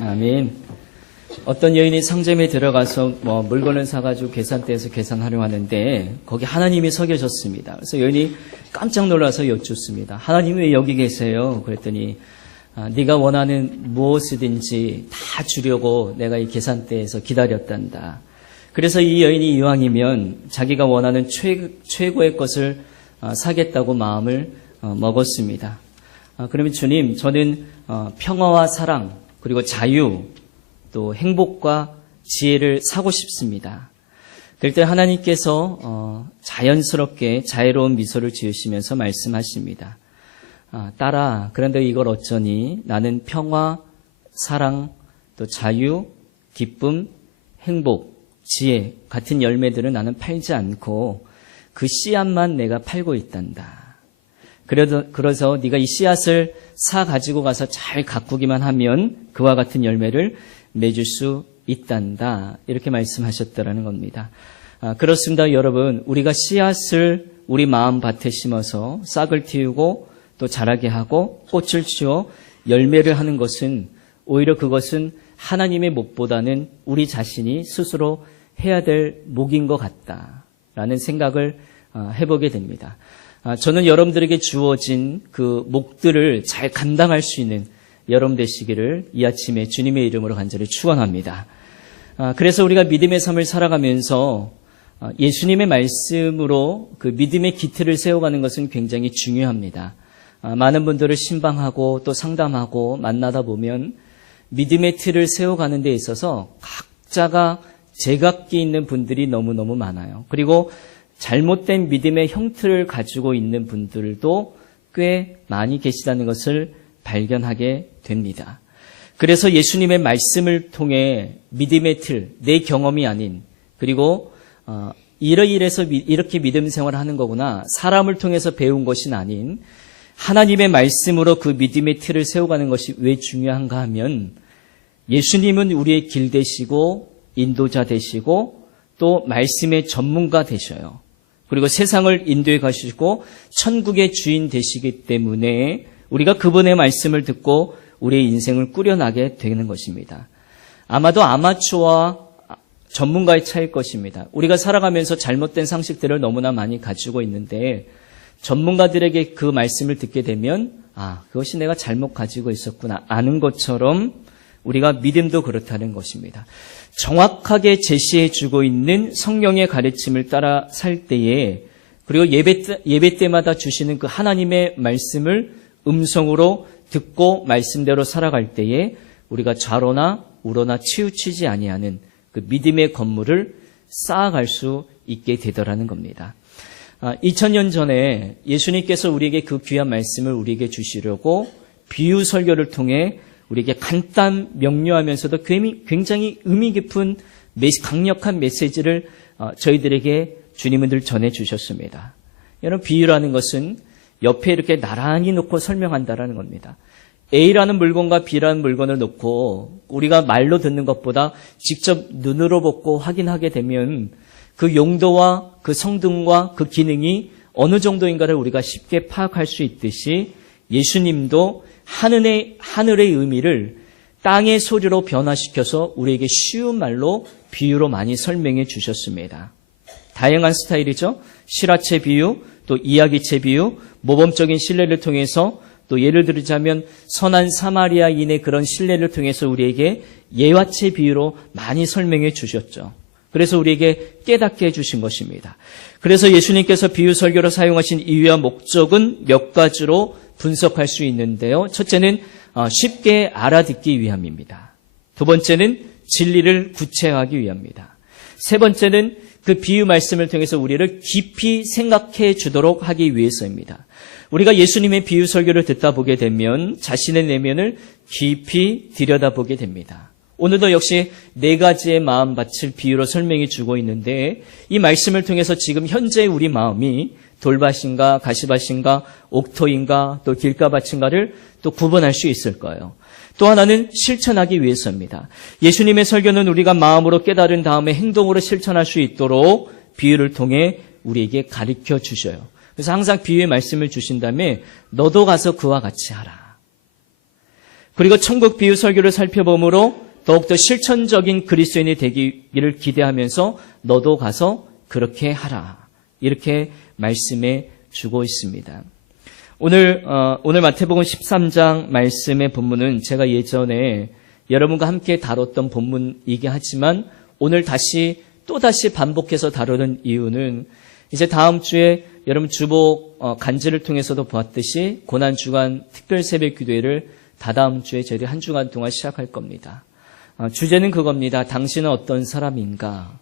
아멘. 어떤 여인이 상점에 들어가서 물건을 사가지고 계산대에서 계산하려고 하는데 거기 하나님이 서 계셨습니다. 그래서 여인이 깜짝 놀라서 여쭙습니다. 하나님 왜 여기 계세요? 그랬더니 네가 원하는 무엇이든지 다 주려고 내가 이 계산대에서 기다렸단다. 그래서 이 여인이 이왕이면 자기가 원하는 최고의 것을 사겠다고 마음을 먹었습니다. 그러면 주님, 저는 평화와 사랑 그리고 자유 또 행복과 지혜를 사고 싶습니다. 그럴 때 하나님께서 자연스럽게 자애로운 미소를 지으시면서 말씀하십니다. 딸아, 그런데 이걸 어쩌니? 나는 평화, 사랑, 또 자유, 기쁨, 행복, 지혜 같은 열매들은 나는 팔지 않고 그 씨앗만 내가 팔고 있단다. 그래서 네가 이 씨앗을 사 가지고 가서 잘 가꾸기만 하면 그와 같은 열매를 맺을 수 있단다. 이렇게 말씀하셨다라는 겁니다. 그렇습니다, 여러분. 우리가 씨앗을 우리 마음 밭에 심어서 싹을 틔우고 또 자라게 하고 꽃을 지어 열매를 하는 것은 오히려 그것은 하나님의 목보다는 우리 자신이 스스로 해야 될 목인 것 같다라는 생각을 해보게 됩니다. 저는 여러분들에게 주어진 그 목들을 잘 감당할 수 있는 여러분 되시기를 이 아침에 주님의 이름으로 간절히 축원합니다. 그래서 우리가 믿음의 삶을 살아가면서 예수님의 말씀으로 그 믿음의 기틀을 세워가는 것은 굉장히 중요합니다. 많은 분들을 신방하고 또 상담하고 만나다 보면 믿음의 틀을 세워가는 데 있어서 각자가 제각기 있는 분들이 너무너무 많아요. 그리고 잘못된 믿음의 형틀을 가지고 있는 분들도 꽤 많이 계시다는 것을 발견하게 됩니다. 그래서 예수님의 말씀을 통해 믿음의 틀, 내 경험이 아닌, 그리고 이러이래서 이렇게 믿음 생활을 하는 거구나, 사람을 통해서 배운 것이 아닌 하나님의 말씀으로 그 믿음의 틀을 세워가는 것이 왜 중요한가 하면 예수님은 우리의 길 되시고 인도자 되시고 또 말씀의 전문가 되셔요. 그리고 세상을 인도해 가시고 천국의 주인 되시기 때문에 우리가 그분의 말씀을 듣고 우리의 인생을 꾸려나게 되는 것입니다. 아마도 아마추어와 전문가의 차이일 것입니다. 우리가 살아가면서 잘못된 상식들을 너무나 많이 가지고 있는데 전문가들에게 그 말씀을 듣게 되면 그것이 내가 잘못 가지고 있었구나 아는 것처럼 우리가 믿음도 그렇다는 것입니다. 정확하게 제시해 주고 있는 성령의 가르침을 따라 살 때에, 그리고 예배 때마다 주시는 그 하나님의 말씀을 음성으로 듣고 말씀대로 살아갈 때에 우리가 좌로나 우로나 치우치지 아니하는 그 믿음의 건물을 쌓아갈 수 있게 되더라는 겁니다. 2000년 전에 예수님께서 우리에게 그 귀한 말씀을 우리에게 주시려고 비유 설교를 통해 우리에게 간단 명료하면서도 굉장히 의미 깊은 강력한 메시지를 저희들에게 주님은 늘 전해주셨습니다. 여러분, 비유라는 것은 옆에 이렇게 나란히 놓고 설명한다라는 겁니다. A라는 물건과 B라는 물건을 놓고 우리가 말로 듣는 것보다 직접 눈으로 보고 확인하게 되면 그 용도와 그 성능과 그 기능이 어느 정도인가를 우리가 쉽게 파악할 수 있듯이 예수님도 하늘의 의미를 땅의 소리로 변화시켜서 우리에게 쉬운 말로 비유로 많이 설명해 주셨습니다. 다양한 스타일이죠. 실화체 비유, 또 이야기체 비유, 모범적인 신뢰를 통해서 또 예를 들자면 선한 사마리아인의 그런 신뢰를 통해서 우리에게 예화체 비유로 많이 설명해 주셨죠. 그래서 우리에게 깨닫게 해주신 것입니다. 그래서 예수님께서 비유 설교로 사용하신 이유와 목적은 몇 가지로 분석할 수 있는데요. 첫째는 쉽게 알아듣기 위함입니다. 두 번째는 진리를 구체화하기 위함입니다. 세 번째는 그 비유 말씀을 통해서 우리를 깊이 생각해 주도록 하기 위해서입니다. 우리가 예수님의 비유 설교를 듣다 보게 되면 자신의 내면을 깊이 들여다보게 됩니다. 오늘도 역시 4가지의 마음밭을 비유로 설명해 주고 있는데 이 말씀을 통해서 지금 현재의 우리 마음이 돌밭인가 가시밭인가 옥토인가 또 길가밭인가를 또 구분할 수 있을 거예요. 또 하나는 실천하기 위해서입니다. 예수님의 설교는 우리가 마음으로 깨달은 다음에 행동으로 실천할 수 있도록 비유를 통해 우리에게 가르쳐 주셔요. 그래서 항상 비유의 말씀을 주신 다음에 너도 가서 그와 같이 하라. 그리고 천국 비유 설교를 살펴보므로 더욱더 실천적인 그리스도인이 되기를 기대하면서 너도 가서 그렇게 하라. 이렇게 말씀해 주고 있습니다. 오늘 마태복음 13장 말씀의 본문은 제가 예전에 여러분과 함께 다뤘던 본문이긴 하지만 오늘 또다시 반복해서 다루는 이유는 이제 다음 주에 여러분 주복 간증을 통해서도 보았듯이 고난주간 특별 새벽 기도회를 다다음 주에 저희들이 한 주간 동안 시작할 겁니다. 주제는 그겁니다. 당신은 어떤 사람인가?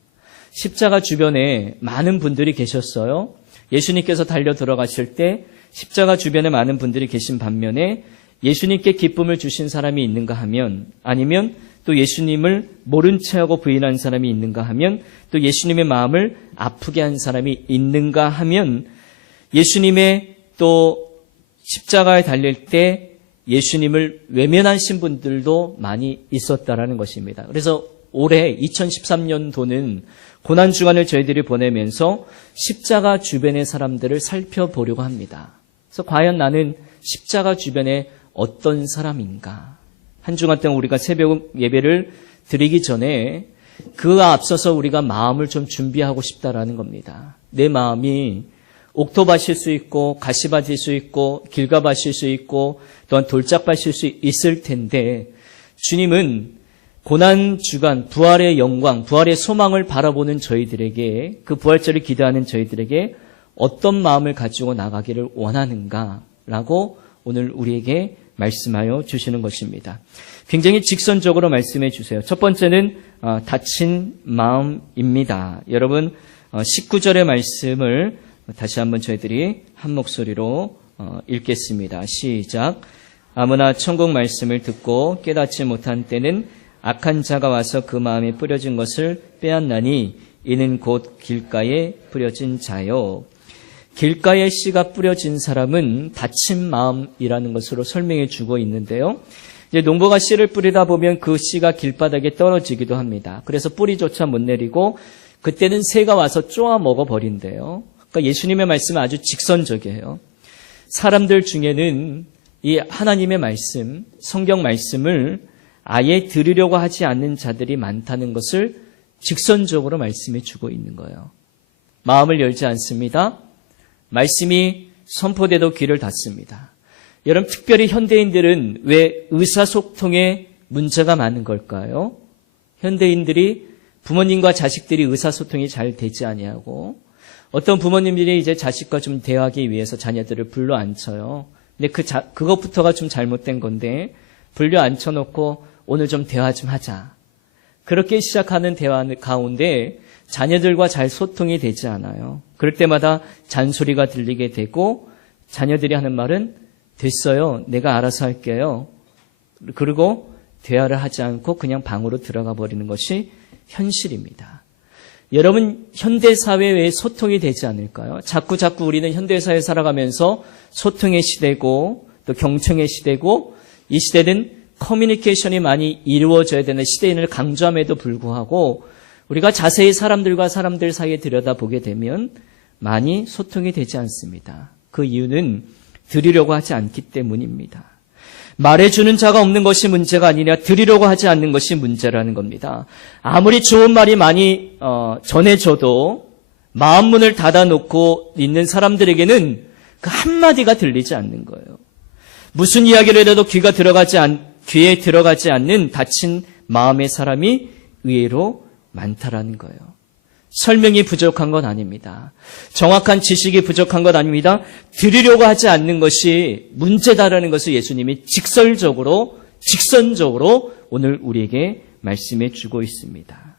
십자가 주변에 많은 분들이 계셨어요. 예수님께서 달려 들어가실 때 십자가 주변에 많은 분들이 계신 반면에 예수님께 기쁨을 주신 사람이 있는가 하면, 아니면 또 예수님을 모른 채하고 부인한 사람이 있는가 하면, 또 예수님의 마음을 아프게 한 사람이 있는가 하면, 예수님의 또 십자가에 달릴 때 예수님을 외면하신 분들도 많이 있었다라는 것입니다. 그래서 올해 2013년도는 고난주간을 저희들이 보내면서 십자가 주변의 사람들을 살펴보려고 합니다. 그래서 과연 나는 십자가 주변에 어떤 사람인가? 한 주간 동안 우리가 새벽 예배를 드리기 전에 그와 앞서서 우리가 마음을 좀 준비하고 싶다라는 겁니다. 내 마음이 옥토밭일 수 있고 가시밭일 수 있고 길가밭일 수 있고 또한 돌짝밭일 수 있을 텐데 주님은 고난주간 부활의 영광, 부활의 소망을 바라보는 저희들에게, 그 부활절을 기도하는 저희들에게 어떤 마음을 가지고 나가기를 원하는가라고 오늘 우리에게 말씀하여 주시는 것입니다. 굉장히 직선적으로 말씀해 주세요. 첫 번째는 다친 마음입니다. 여러분 19절의 말씀을 다시 한번 저희들이 한 목소리로 읽겠습니다. 시작. 아무나 천국 말씀을 듣고 깨닫지 못한 때는 악한 자가 와서 그 마음에 뿌려진 것을 빼앗나니 이는 곧 길가에 뿌려진 자요. 길가에 씨가 뿌려진 사람은 다친 마음이라는 것으로 설명해 주고 있는데요. 이제 농부가 씨를 뿌리다 보면 그 씨가 길바닥에 떨어지기도 합니다. 그래서 뿌리조차 못 내리고 그때는 새가 와서 쪼아 먹어버린대요. 그러니까 예수님의 말씀은 아주 직선적이에요. 사람들 중에는 이 하나님의 말씀, 성경 말씀을 아예 들으려고 하지 않는 자들이 많다는 것을 직선적으로 말씀해 주고 있는 거예요. 마음을 열지 않습니다. 말씀이 선포돼도 귀를 닫습니다. 여러분 특별히 현대인들은 왜 의사소통에 문제가 많은 걸까요? 현대인들이 부모님과 자식들이 의사소통이 잘 되지 아니하고 어떤 부모님들이 이제 자식과 좀 대화하기 위해서 자녀들을 불러 앉혀요. 근데 그것부터가 좀 잘못된 건데 불러 앉혀놓고 오늘 좀 대화 좀 하자. 그렇게 시작하는 대화 가운데 자녀들과 잘 소통이 되지 않아요. 그럴 때마다 잔소리가 들리게 되고 자녀들이 하는 말은 됐어요. 내가 알아서 할게요. 그리고 대화를 하지 않고 그냥 방으로 들어가 버리는 것이 현실입니다. 여러분 현대사회에 왜 소통이 되지 않을까요? 자꾸 우리는 현대사회에 살아가면서 소통의 시대고 또 경청의 시대고 이 시대는 커뮤니케이션이 많이 이루어져야 되는 시대인을 강조함에도 불구하고 우리가 자세히 사람들과 사람들 사이에 들여다보게 되면 많이 소통이 되지 않습니다. 그 이유는 들으려고 하지 않기 때문입니다. 말해주는 자가 없는 것이 문제가 아니라 들으려고 하지 않는 것이 문제라는 겁니다. 아무리 좋은 말이 많이 전해져도 마음문을 닫아놓고 있는 사람들에게는 그 한마디가 들리지 않는 거예요. 무슨 이야기를 해도 귀에 들어가지 않는 다친 마음의 사람이 의외로 많다라는 거예요. 설명이 부족한 건 아닙니다. 정확한 지식이 부족한 건 아닙니다. 들으려고 하지 않는 것이 문제다라는 것을 예수님이 직선적으로 오늘 우리에게 말씀해 주고 있습니다.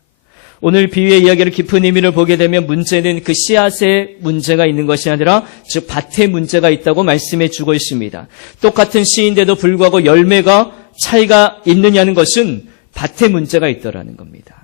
오늘 비유의 이야기를 깊은 의미를 보게 되면 문제는 그 씨앗에 문제가 있는 것이 아니라 즉 밭에 문제가 있다고 말씀해 주고 있습니다. 똑같은 씨인데도 불구하고 열매가 차이가 있느냐는 것은 밭에 문제가 있더라는 겁니다.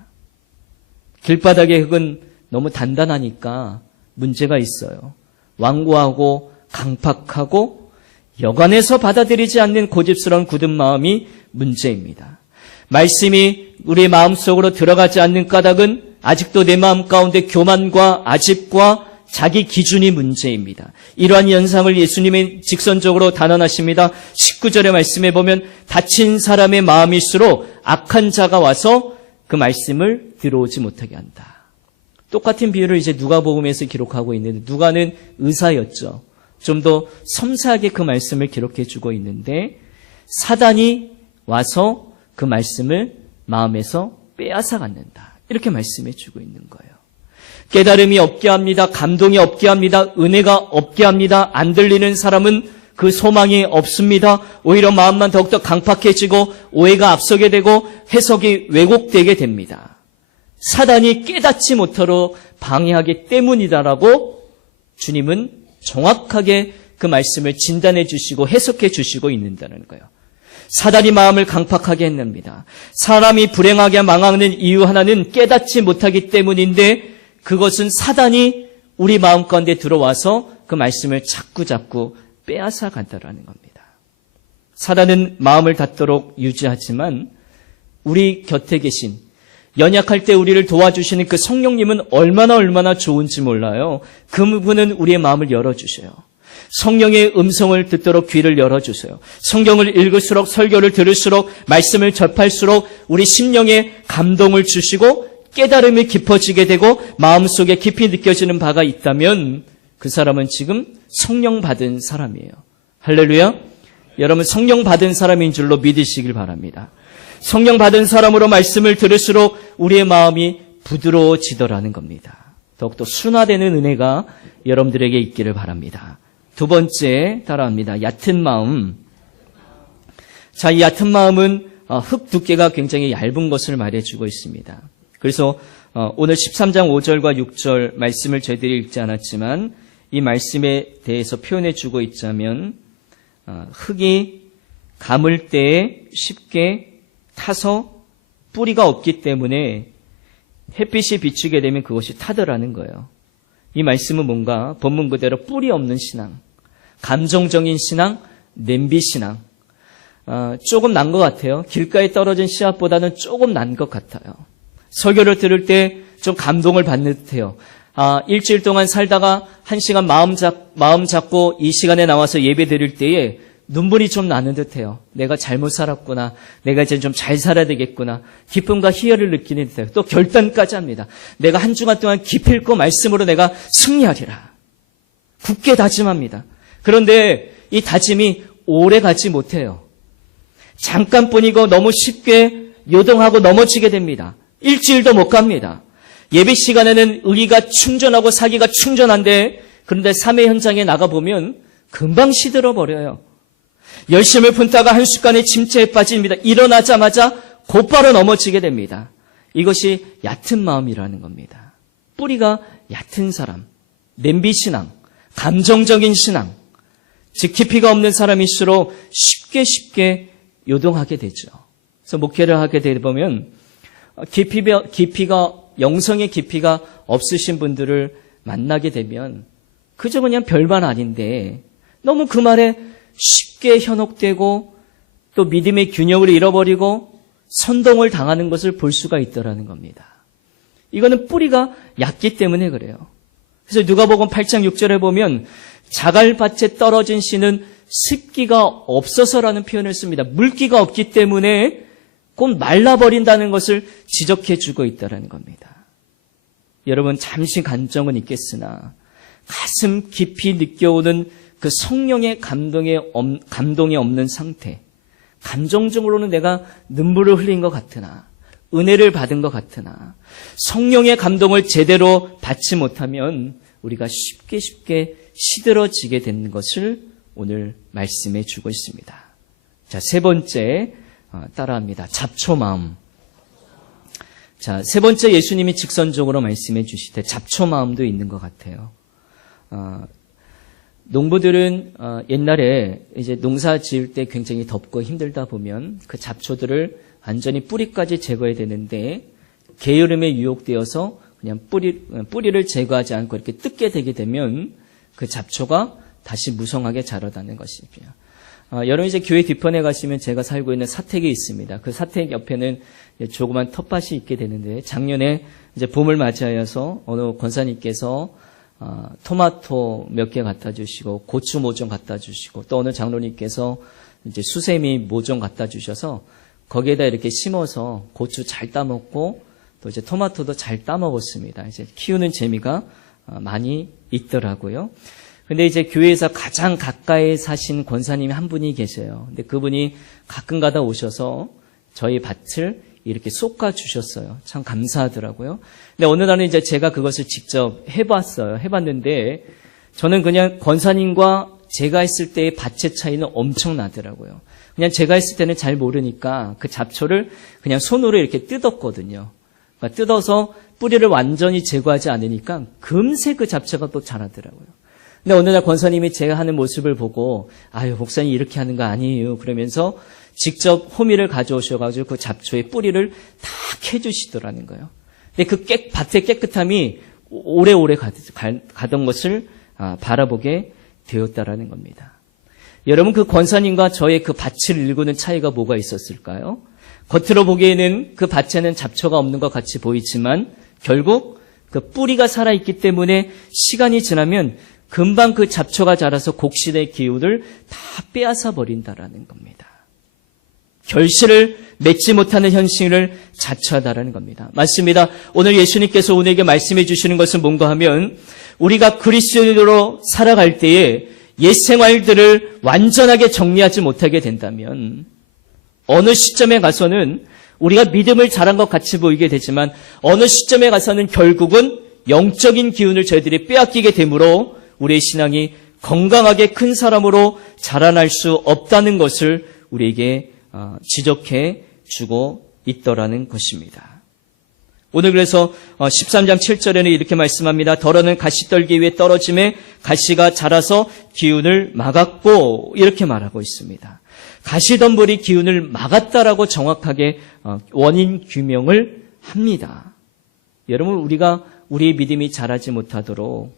길바닥의 흙은 너무 단단하니까 문제가 있어요. 완고하고 강팍하고 여간해서 받아들이지 않는 고집스러운 굳은 마음이 문제입니다. 말씀이 우리 마음속으로 들어가지 않는 까닭은 아직도 내 마음 가운데 교만과 아집과 자기 기준이 문제입니다. 이러한 현상을 예수님이 직선적으로 단언하십니다. 19절의 말씀에 보면 다친 사람의 마음일수록 악한 자가 와서 그 말씀을 들어오지 못하게 한다. 똑같은 비유를 이제 누가복음에서 기록하고 있는데 누가는 의사였죠. 좀 더 섬세하게 그 말씀을 기록해 주고 있는데 사단이 와서 그 말씀을 마음에서 빼앗아 갖는다. 이렇게 말씀해 주고 있는 거예요. 깨달음이 없게 합니다. 감동이 없게 합니다. 은혜가 없게 합니다. 안 들리는 사람은 그 소망이 없습니다. 오히려 마음만 더욱더 강팍해지고 오해가 앞서게 되고 해석이 왜곡되게 됩니다. 사단이 깨닫지 못하도록 방해하기 때문이다라고 주님은 정확하게 그 말씀을 진단해 주시고 해석해 주시고 있는다는 거예요. 사단이 마음을 강팍하게 했답니다. 사람이 불행하게 망하는 이유 하나는 깨닫지 못하기 때문인데 그것은 사단이 우리 마음 가운데 들어와서 그 말씀을 자꾸 빼앗아 간다라는 겁니다. 사단은 마음을 닫도록 유지하지만 우리 곁에 계신 연약할 때 우리를 도와주시는 그 성령님은 얼마나 좋은지 몰라요. 그분은 우리의 마음을 열어주셔요. 성령의 음성을 듣도록 귀를 열어주세요. 성경을 읽을수록 설교를 들을수록 말씀을 접할수록 우리 심령에 감동을 주시고 깨달음이 깊어지게 되고 마음속에 깊이 느껴지는 바가 있다면 그 사람은 지금 성령 받은 사람이에요. 할렐루야. 여러분 성령 받은 사람인 줄로 믿으시길 바랍니다. 성령 받은 사람으로 말씀을 들을수록 우리의 마음이 부드러워지더라는 겁니다. 더욱더 순화되는 은혜가 여러분들에게 있기를 바랍니다. 두 번째 따라합니다. 얕은 마음. 자, 이 얕은 마음은 흙 두께가 굉장히 얇은 것을 말해주고 있습니다. 그래서 오늘 13장 5절과 6절 말씀을 저희들이 읽지 않았지만 이 말씀에 대해서 표현해주고 있자면 흙이 감을 때에 쉽게 타서 뿌리가 없기 때문에 햇빛이 비추게 되면 그것이 타더라는 거예요. 이 말씀은 뭔가 본문 그대로 뿌리 없는 신앙, 감정적인 신앙, 냄비 신앙. 조금 난 것 같아요. 길가에 떨어진 씨앗보다는 조금 난 것 같아요. 설교를 들을 때 좀 감동을 받는 듯해요. 일주일 동안 살다가 1시간 마음 잡고 이 시간에 나와서 예배 드릴 때에 눈물이 좀 나는 듯해요. 내가 잘못 살았구나. 내가 이제 좀 잘 살아야 되겠구나. 기쁨과 희열을 느끼는 듯해요. 또 결단까지 합니다. 내가 한 주간 동안 기필코 말씀으로 내가 승리하리라. 굳게 다짐합니다. 그런데 이 다짐이 오래 가지 못해요. 잠깐뿐이고 너무 쉽게 요동하고 넘어지게 됩니다. 일주일도 못 갑니다. 예배 시간에는 의리가 충전하고 사기가 충전한데 그런데 삶의 현장에 나가보면 금방 시들어 버려요. 열심을 품다가 한순간에 침체에 빠집니다. 일어나자마자 곧바로 넘어지게 됩니다. 이것이 얕은 마음이라는 겁니다. 뿌리가 얕은 사람, 냄비 신앙, 감정적인 신앙, 즉 깊이가 없는 사람일수록 쉽게 요동하게 되죠. 그래서 목회를 하게 되다 보면 깊이가 영성의 깊이가 없으신 분들을 만나게 되면 그저 그냥 별말 아닌데 너무 그 말에 쉽게 현혹되고 또 믿음의 균형을 잃어버리고 선동을 당하는 것을 볼 수가 있더라는 겁니다. 이거는 뿌리가 얕기 때문에 그래요. 그래서 누가복음 8장 6절에 보면 자갈밭에 떨어진 씨는 습기가 없어서라는 표현을 씁니다. 물기가 없기 때문에 곧 말라버린다는 것을 지적해 주고 있다는 겁니다. 여러분 잠시 간정은 있겠으나 가슴 깊이 느껴오는 그 성령의 감동이 없는 상태, 감정적으로는 내가 눈물을 흘린 것 같으나 은혜를 받은 것 같으나 성령의 감동을 제대로 받지 못하면 우리가 쉽게 시들어지게 되는 것을 오늘 말씀해 주고 있습니다. 자, 세 번째 따라합니다. 잡초마음. 자, 세 번째 예수님이 직선적으로 말씀해 주실 때 잡초마음도 있는 것 같아요. 농부들은 옛날에 이제 농사 지을 때 굉장히 덥고 힘들다 보면 그 잡초들을 완전히 뿌리까지 제거해야 되는데 게으름에 유혹되어서 그냥 뿌리를 제거하지 않고 이렇게 뜯게 되게 되면 그 잡초가 다시 무성하게 자라다는 것이죠. 여러분 이제 교회 뒤편에 가시면 제가 살고 있는 사택이 있습니다. 그 사택 옆에는 조그만 텃밭이 있게 되는데 작년에 이제 봄을 맞이하여서 어느 권사님께서 토마토 몇 개 갖다 주시고 고추 모종 갖다 주시고 또 어느 장로님께서 이제 수세미 모종 갖다 주셔서 거기에다 이렇게 심어서 고추 잘 따먹고 또 이제 토마토도 잘 따먹었습니다. 이제 키우는 재미가 많이 있더라고요. 근데 이제 교회에서 가장 가까이 사신 권사님이 한 분이 계세요. 근데 그분이 가끔 가다 오셔서 저희 밭을 이렇게 솎아 주셨어요. 참 감사하더라고요. 근데 어느 날은 이제 제가 그것을 직접 해봤어요. 해봤는데 저는 그냥 권사님과 제가 했을 때의 밭의 차이는 엄청나더라고요. 그냥 제가 했을 때는 잘 모르니까 그 잡초를 그냥 손으로 이렇게 뜯었거든요. 그러니까 뜯어서 뿌리를 완전히 제거하지 않으니까 금세 그 잡초가 또 자라더라고요. 근데 어느 날 권사님이 제가 하는 모습을 보고 아유 목사님 이렇게 하는 거 아니에요. 그러면서 직접 호미를 가져오셔가지고 그 잡초의 뿌리를 다 캐주시더라는 거예요. 근데 그 밭의 깨끗함이 오래오래 가던 것을 바라보게 되었다라는 겁니다. 여러분 그 권사님과 저의 그 밭을 일구는 차이가 뭐가 있었을까요? 겉으로 보기에는 그 밭에는 잡초가 없는 것 같이 보이지만 결국 그 뿌리가 살아있기 때문에 시간이 지나면 금방 그 잡초가 자라서 곡신의 기운을 다 빼앗아 버린다라는 겁니다. 결실을 맺지 못하는 현실을 자처하다라는 겁니다. 맞습니다. 오늘 예수님께서 우리에게 말씀해 주시는 것은 뭔가 하면 우리가 그리스도인으로 살아갈 때에 옛 생활들을 완전하게 정리하지 못하게 된다면 어느 시점에 가서는 우리가 믿음을 잘한 것 같이 보이게 되지만 어느 시점에 가서는 결국은 영적인 기운을 저희들이 빼앗기게 되므로 우리의 신앙이 건강하게 큰 사람으로 자라날 수 없다는 것을 우리에게 지적해 주고 있더라는 것입니다. 오늘 그래서 13장 7절에는 이렇게 말씀합니다. 더러는 가시떨기 위에 떨어짐에 가시가 자라서 기운을 막았고 이렇게 말하고 있습니다. 가시덤불이 기운을 막았다라고 정확하게 원인 규명을 합니다. 여러분 우리가 우리의 믿음이 자라지 못하도록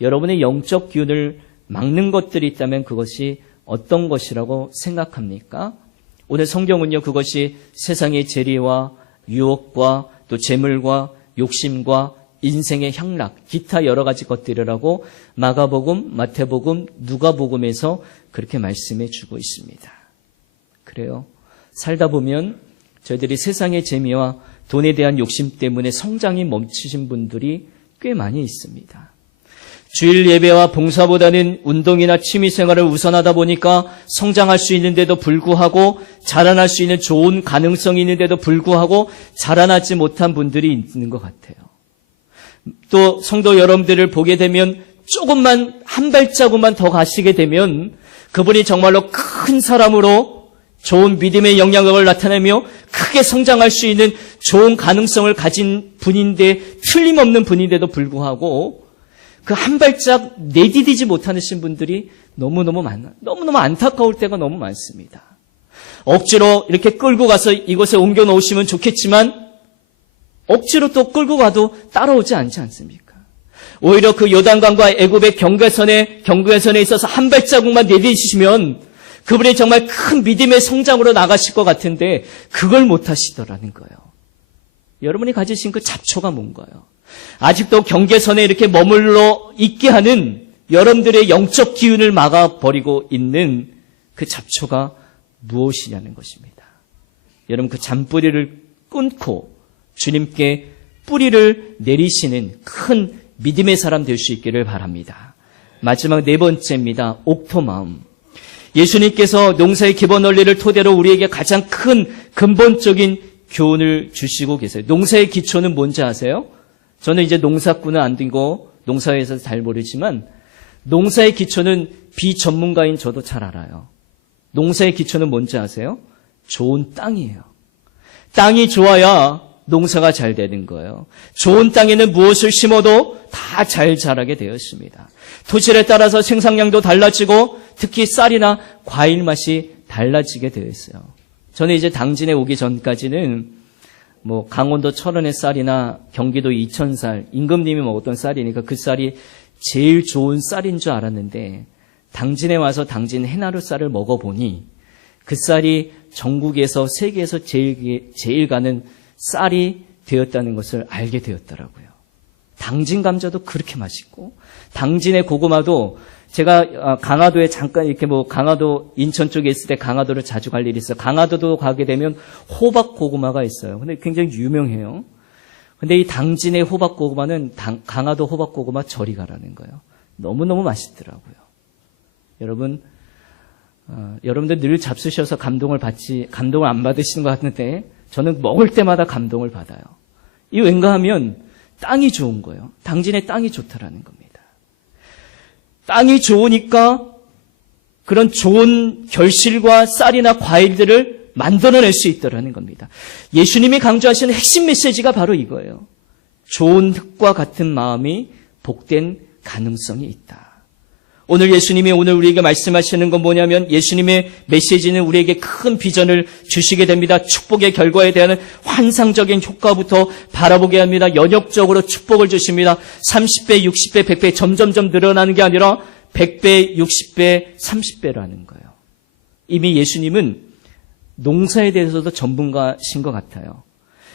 여러분의 영적 기운을 막는 것들이 있다면 그것이 어떤 것이라고 생각합니까? 오늘 성경은요 그것이 세상의 재리와 유혹과 또 재물과 욕심과 인생의 향락, 기타 여러 가지 것들이라고 마가복음, 마태복음, 누가복음에서 그렇게 말씀해 주고 있습니다. 그래요. 살다 보면 저희들이 세상의 재미와 돈에 대한 욕심 때문에 성장이 멈추신 분들이 꽤 많이 있습니다. 주일 예배와 봉사보다는 운동이나 취미생활을 우선하다 보니까 성장할 수 있는데도 불구하고 자라날 수 있는 좋은 가능성이 있는데도 불구하고 자라나지 못한 분들이 있는 것 같아요. 또 성도 여러분들을 보게 되면 조금만 한 발자국만 더 가시게 되면 그분이 정말로 큰 사람으로 좋은 믿음의 영향력을 나타내며 크게 성장할 수 있는 좋은 가능성을 가진 분인데 틀림없는 분인데도 불구하고 그 한 발짝 내디디지 못하신 분들이 너무너무 안타까울 때가 너무 많습니다. 억지로 이렇게 끌고 가서 이곳에 옮겨 놓으시면 좋겠지만 억지로 또 끌고 가도 따라오지 않지 않습니까? 오히려 그 요단강과 애굽의 경계선에 있어서 한 발자국만 내디디시면 그분이 정말 큰 믿음의 성장으로 나가실 것 같은데 그걸 못 하시더라는 거예요. 여러분이 가지신 그 잡초가 뭔가요? 아직도 경계선에 이렇게 머물러 있게 하는 여러분들의 영적 기운을 막아버리고 있는 그 잡초가 무엇이냐는 것입니다. 여러분 그 잔뿌리를 끊고 주님께 뿌리를 내리시는 큰 믿음의 사람 될 수 있기를 바랍니다. 마지막 네 번째입니다. 옥토마음. 예수님께서 농사의 기본 원리를 토대로 우리에게 가장 큰 근본적인 교훈을 주시고 계세요. 농사의 기초는 뭔지 아세요? 저는 이제 농사꾼은 안 되고 농사에서 잘 모르지만 농사의 기초는 비전문가인 저도 잘 알아요. 농사의 기초는 뭔지 아세요? 좋은 땅이에요. 땅이 좋아야 농사가 잘 되는 거예요. 좋은 땅에는 무엇을 심어도 다 잘 자라게 되어 있습니다. 토질에 따라서 생산량도 달라지고 특히 쌀이나 과일 맛이 달라지게 되어 있어요. 저는 이제 당진에 오기 전까지는 강원도 철원의 쌀이나 경기도 이천쌀, 임금님이 먹었던 쌀이니까 그 쌀이 제일 좋은 쌀인 줄 알았는데 당진에 와서 당진 해나루 쌀을 먹어보니 그 쌀이 전국에서 세계에서 제일 가는 쌀이 되었다는 것을 알게 되었더라고요. 당진 감자도 그렇게 맛있고, 당진의 고구마도 제가 강화도에 잠깐 이렇게 강화도 인천 쪽에 있을 때 강화도를 자주 갈 일이 있어요. 강화도도 가게 되면 호박 고구마가 있어요. 근데 굉장히 유명해요. 근데 이 당진의 호박 고구마는 강화도 호박 고구마 저리 가라는 거예요. 너무너무 맛있더라고요. 여러분들 늘 잡수셔서 감동을 안 받으시는 것 같은데 저는 먹을 때마다 감동을 받아요. 이 왠가 하면 땅이 좋은 거예요. 당진의 땅이 좋다라는 겁니다. 땅이 좋으니까 그런 좋은 결실과 쌀이나 과일들을 만들어낼 수 있다는 겁니다. 예수님이 강조하시는 핵심 메시지가 바로 이거예요. 좋은 흙과 같은 마음이 복된 가능성이 있다. 오늘 예수님이 우리에게 말씀하시는 건 뭐냐면 예수님의 메시지는 우리에게 큰 비전을 주시게 됩니다. 축복의 결과에 대한 환상적인 효과부터 바라보게 합니다. 연역적으로 축복을 주십니다. 30배, 60배, 100배 점점점 늘어나는 게 아니라 100배, 60배, 30배라는 거예요. 이미 예수님은 농사에 대해서도 전문가신 것 같아요.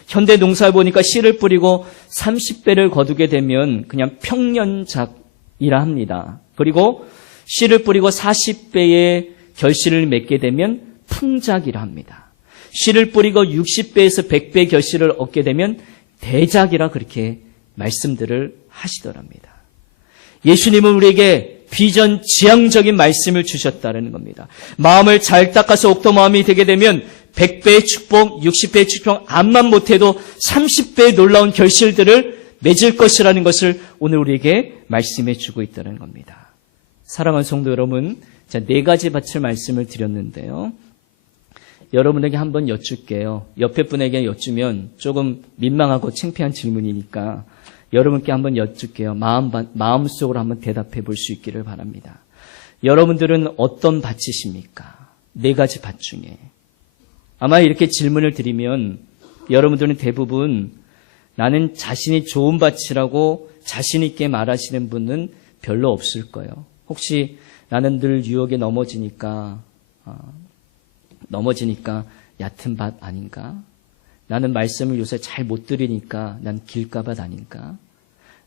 현대 농사를 보니까 씨를 뿌리고 30배를 거두게 되면 그냥 평년작이라 합니다. 그리고 씨를 뿌리고 40배의 결실을 맺게 되면 풍작이라 합니다. 씨를 뿌리고 60배에서 100배의 결실을 얻게 되면 대작이라 그렇게 말씀들을 하시더랍니다. 예수님은 우리에게 비전 지향적인 말씀을 주셨다는 겁니다. 마음을 잘 닦아서 옥토 마음이 되게 되면 100배의 축복, 60배의 축복, 암만 못해도 30배의 놀라운 결실들을 맺을 것이라는 것을 오늘 우리에게 말씀해 주고 있다는 겁니다. 사랑하는 성도 여러분, 자, 4가지 밭을 말씀을 드렸는데요. 여러분에게 한번 여쭐게요. 옆에 분에게 여쭈면 조금 민망하고 창피한 질문이니까 여러분께 한번 여쭐게요. 마음속으로 한번 대답해 볼 수 있기를 바랍니다. 여러분들은 어떤 밭이십니까? 4가지 밭 중에. 아마 이렇게 질문을 드리면 여러분들은 대부분 나는 자신이 좋은 밭이라고 자신 있게 말하시는 분은 별로 없을 거예요. 혹시 나는 늘 유혹에 넘어지니까 얕은 밭 아닌가? 나는 말씀을 요새 잘 못 들으니까 난 길가밭 아닌가?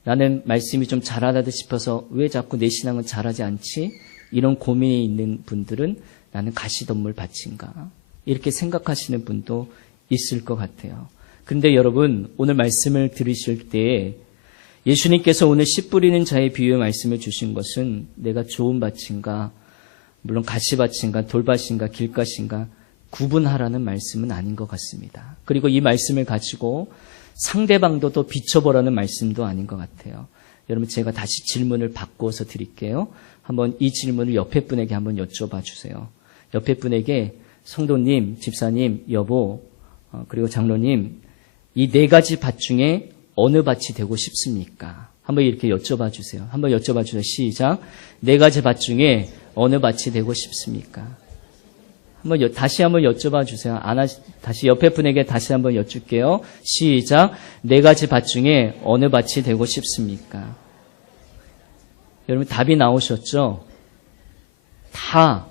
나는 말씀이 좀 잘하다 싶어서 왜 자꾸 내 신앙은 잘하지 않지? 이런 고민이 있는 분들은 나는 가시덤불 밭인가? 이렇게 생각하시는 분도 있을 것 같아요. 그런데 여러분, 오늘 말씀을 들으실 때 예수님께서 오늘 씨 뿌리는 자의 비유의 말씀을 주신 것은 내가 좋은 밭인가, 물론 가시밭인가, 돌밭인가, 길가신가 구분하라는 말씀은 아닌 것 같습니다. 그리고 이 말씀을 가지고 상대방도 또 비춰보라는 말씀도 아닌 것 같아요. 여러분, 제가 다시 질문을 바꾸어서 드릴게요. 한번 이 질문을 옆에 분에게 한번 여쭤봐 주세요. 옆에 분에게 성도님, 집사님, 여보, 그리고 장로님, 이 4가지 밭 중에 어느 밭이 되고 싶습니까? 한번 이렇게 여쭤봐 주세요. 한번 여쭤봐 주세요. 시작. 4가지 밭 중에 어느 밭이 되고 싶습니까? 다시 한번 여쭤봐 주세요. 다시 옆에 분에게 다시 한번 여쭐게요. 시작. 4가지 밭 중에 어느 밭이 되고 싶습니까? 여러분 답이 나오셨죠? 다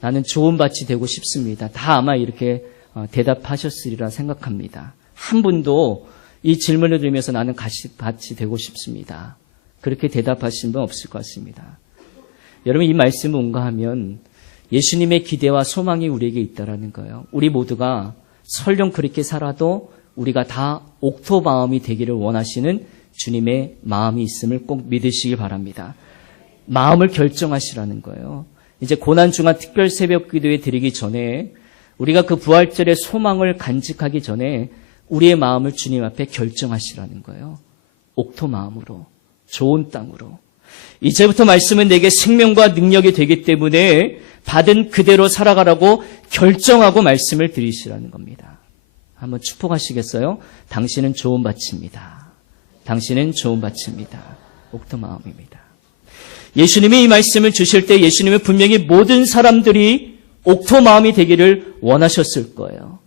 나는 좋은 밭이 되고 싶습니다. 다 아마 이렇게 대답하셨으리라 생각합니다. 한 분도 이 질문을 들으면서 나는 가시밭이 되고 싶습니다. 그렇게 대답하신 분 없을 것 같습니다. 여러분 이 말씀을 뭔가 하면 예수님의 기대와 소망이 우리에게 있다라는 거예요. 우리 모두가 설령 그렇게 살아도 우리가 다 옥토 마음이 되기를 원하시는 주님의 마음이 있음을 꼭 믿으시기 바랍니다. 마음을 결정하시라는 거예요. 이제 고난중한 특별 새벽 기도에 드리기 전에 우리가 그 부활절의 소망을 간직하기 전에 우리의 마음을 주님 앞에 결정하시라는 거예요. 옥토 마음으로, 좋은 땅으로. 이제부터 말씀은 내게 생명과 능력이 되기 때문에 받은 그대로 살아가라고 결정하고 말씀을 드리시라는 겁니다. 한번 축복하시겠어요? 당신은 좋은 밭입니다. 당신은 좋은 밭입니다. 옥토 마음입니다. 예수님이 이 말씀을 주실 때 예수님은 분명히 모든 사람들이 옥토 마음이 되기를 원하셨을 거예요.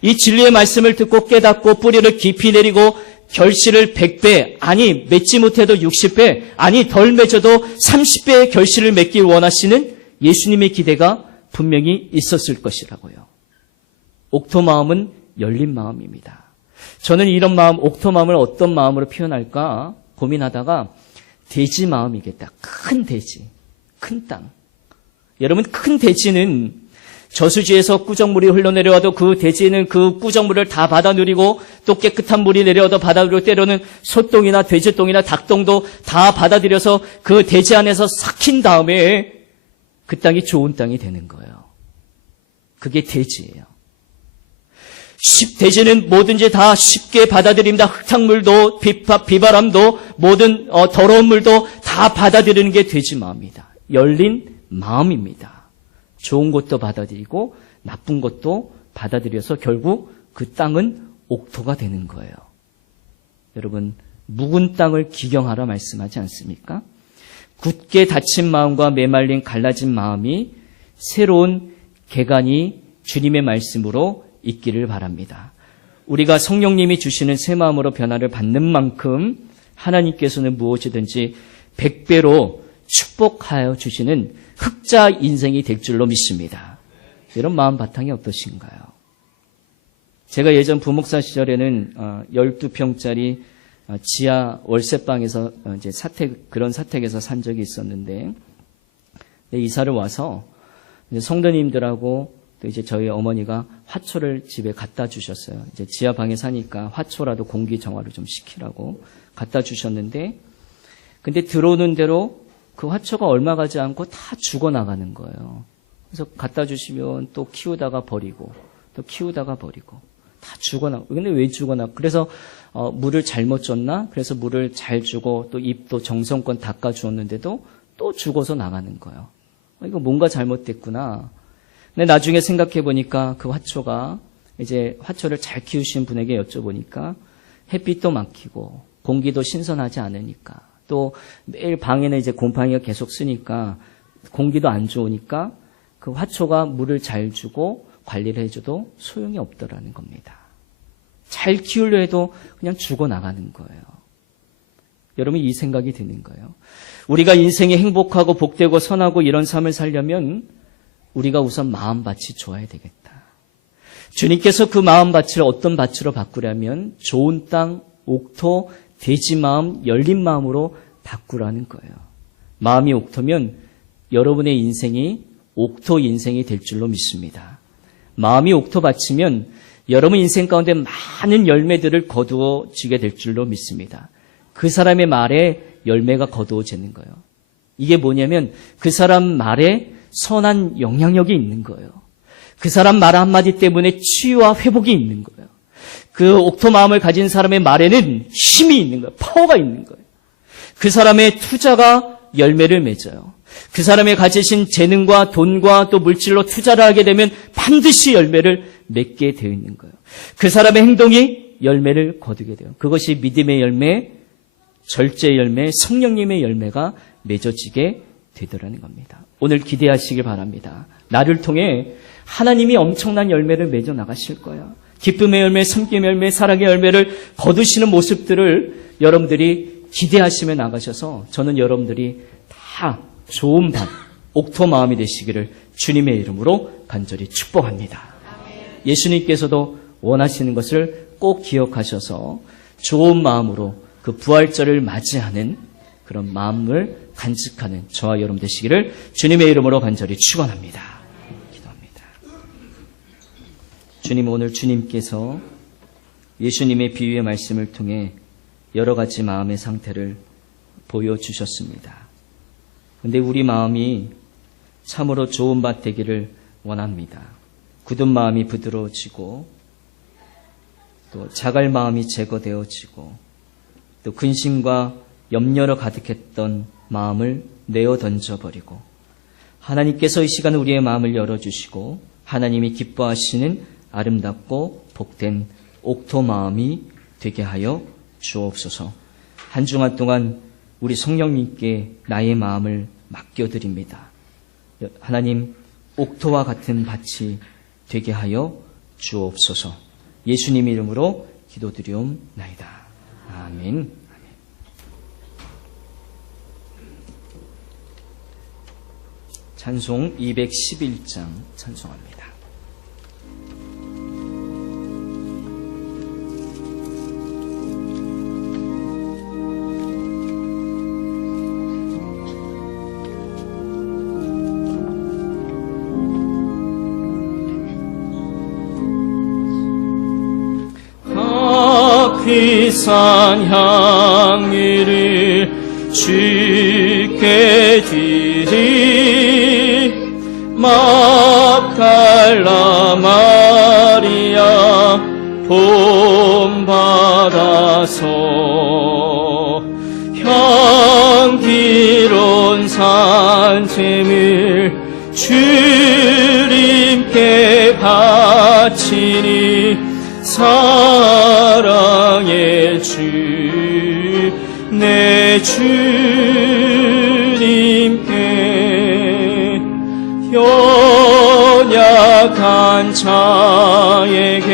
이 진리의 말씀을 듣고 깨닫고 뿌리를 깊이 내리고 결실을 100배, 아니 맺지 못해도 60배, 아니 덜 맺어도 30배의 결실을 맺길 원하시는 예수님의 기대가 분명히 있었을 것이라고요. 옥토 마음은 열린 마음입니다. 저는 이런 마음, 옥토 마음을 어떤 마음으로 표현할까? 고민하다가 돼지 마음이겠다. 큰 돼지, 큰 땅. 여러분, 큰 돼지는 저수지에서 꾸정물이 흘러내려와도 그 돼지는 그 꾸정물을 다 받아 누리고 또 깨끗한 물이 내려와도 받아 누리고 때로는 소똥이나 돼지똥이나 닭똥도 다 받아들여서 그 돼지 안에서 삭힌 다음에 그 땅이 좋은 땅이 되는 거예요. 그게 돼지예요. 돼지는 뭐든지 다 쉽게 받아들입니다. 흙탕물도 비바람도 모든 더러운 물도 다 받아들이는 게 돼지 마음입니다. 열린 마음입니다. 좋은 것도 받아들이고 나쁜 것도 받아들여서 결국 그 땅은 옥토가 되는 거예요. 여러분, 묵은 땅을 기경하라 말씀하지 않습니까? 굳게 닫힌 마음과 메말린 갈라진 마음이 새로운 개간이 주님의 말씀으로 있기를 바랍니다. 우리가 성령님이 주시는 새 마음으로 변화를 받는 만큼 하나님께서는 무엇이든지 100배로 축복하여 주시는 흑자 인생이 될 줄로 믿습니다. 이런 마음 바탕이 어떠신가요? 제가 예전 부목사 시절에는 12평짜리 지하 월세방에서 이제 그런 사택에서 산 적이 있었는데, 이사를 와서 성도님들하고 또 이제 저희 어머니가 화초를 집에 갖다 주셨어요. 이제 지하방에 사니까 화초라도 공기 정화를 좀 시키라고 갖다 주셨는데, 근데 들어오는 대로 그 화초가 얼마 가지 않고 다 죽어나가는 거예요. 그래서 갖다 주시면 또 키우다가 버리고 또 키우다가 버리고 다 죽어나가고. 근데 왜 죽어나가? 그래서 물을 잘못 줬나? 그래서 물을 잘 주고 또 잎도 정성껏 닦아 주었는데도 또 죽어서 나가는 거예요. 이거 뭔가 잘못됐구나. 근데 나중에 생각해 보니까 그 화초가 이제 화초를 잘 키우신 분에게 여쭤보니까 햇빛도 막히고 공기도 신선하지 않으니까 또 매일 방에는 이제 곰팡이가 계속 쓰니까 공기도 안 좋으니까 그 화초가 물을 잘 주고 관리를 해줘도 소용이 없더라는 겁니다. 잘 키우려 해도 그냥 죽어나가는 거예요. 여러분, 이 생각이 드는 거예요. 우리가 인생이 행복하고 복되고 선하고 이런 삶을 살려면 우리가 우선 마음밭이 좋아야 되겠다. 주님께서 그 마음밭을 어떤 밭으로 바꾸려면 좋은 땅, 옥토, 돼지 마음, 열린 마음으로 바꾸라는 거예요. 마음이 옥토면 여러분의 인생이 옥토 인생이 될 줄로 믿습니다. 마음이 옥토 밭이면 여러분 인생 가운데 많은 열매들을 거두어지게 될 줄로 믿습니다. 그 사람의 말에 열매가 거두어지는 거예요. 이게 뭐냐면 그 사람 말에 선한 영향력이 있는 거예요. 그 사람 말 한마디 때문에 치유와 회복이 있는 거예요. 그 옥토 마음을 가진 사람의 말에는 힘이 있는 거예요. 파워가 있는 거예요. 그 사람의 투자가 열매를 맺어요. 그 사람의 가지신 재능과 돈과 또 물질로 투자를 하게 되면 반드시 열매를 맺게 되어 있는 거예요. 그 사람의 행동이 열매를 거두게 돼요. 그것이 믿음의 열매, 절제의 열매, 성령님의 열매가 맺어지게 되더라는 겁니다. 오늘 기대하시길 바랍니다. 나를 통해 하나님이 엄청난 열매를 맺어 나가실 거예요. 기쁨의 열매, 섬김의 열매, 사랑의 열매를 거두시는 모습들을 여러분들이 기대하시며 나가셔서 저는 여러분들이 다 좋은 밭, 옥토 마음이 되시기를 주님의 이름으로 간절히 축복합니다. 예수님께서도 원하시는 것을 꼭 기억하셔서 좋은 마음으로 그 부활절을 맞이하는 그런 마음을 간직하는 저와 여러분 되시기를 주님의 이름으로 간절히 축원합니다. 기도합니다. 주님, 오늘 주님께서 예수님의 비유의 말씀을 통해 여러 가지 마음의 상태를 보여주셨습니다. 그런데 우리 마음이 참으로 좋은 밭 되기를 원합니다. 굳은 마음이 부드러워지고 또 자갈 마음이 제거되어지고 또 근심과 염려로 가득했던 마음을 내어 던져버리고 하나님께서 이 시간 우리의 마음을 열어주시고 하나님이 기뻐하시는 아름답고 복된 옥토 마음이 되게 하여 주옵소서. 한 주간 동안 우리 성령님께 나의 마음을 맡겨드립니다. 하나님, 옥토와 같은 밭이 되게 하여 주옵소서. 예수님 이름으로 기도드리옵나이다. 아멘. 찬송 211장 찬송합니다. 비싼 향유를 주께 드리 막달라 마리아 본받아서 향기로운 산재물 주님께 바치니 사랑의 주 내 주님께 연약한 자에게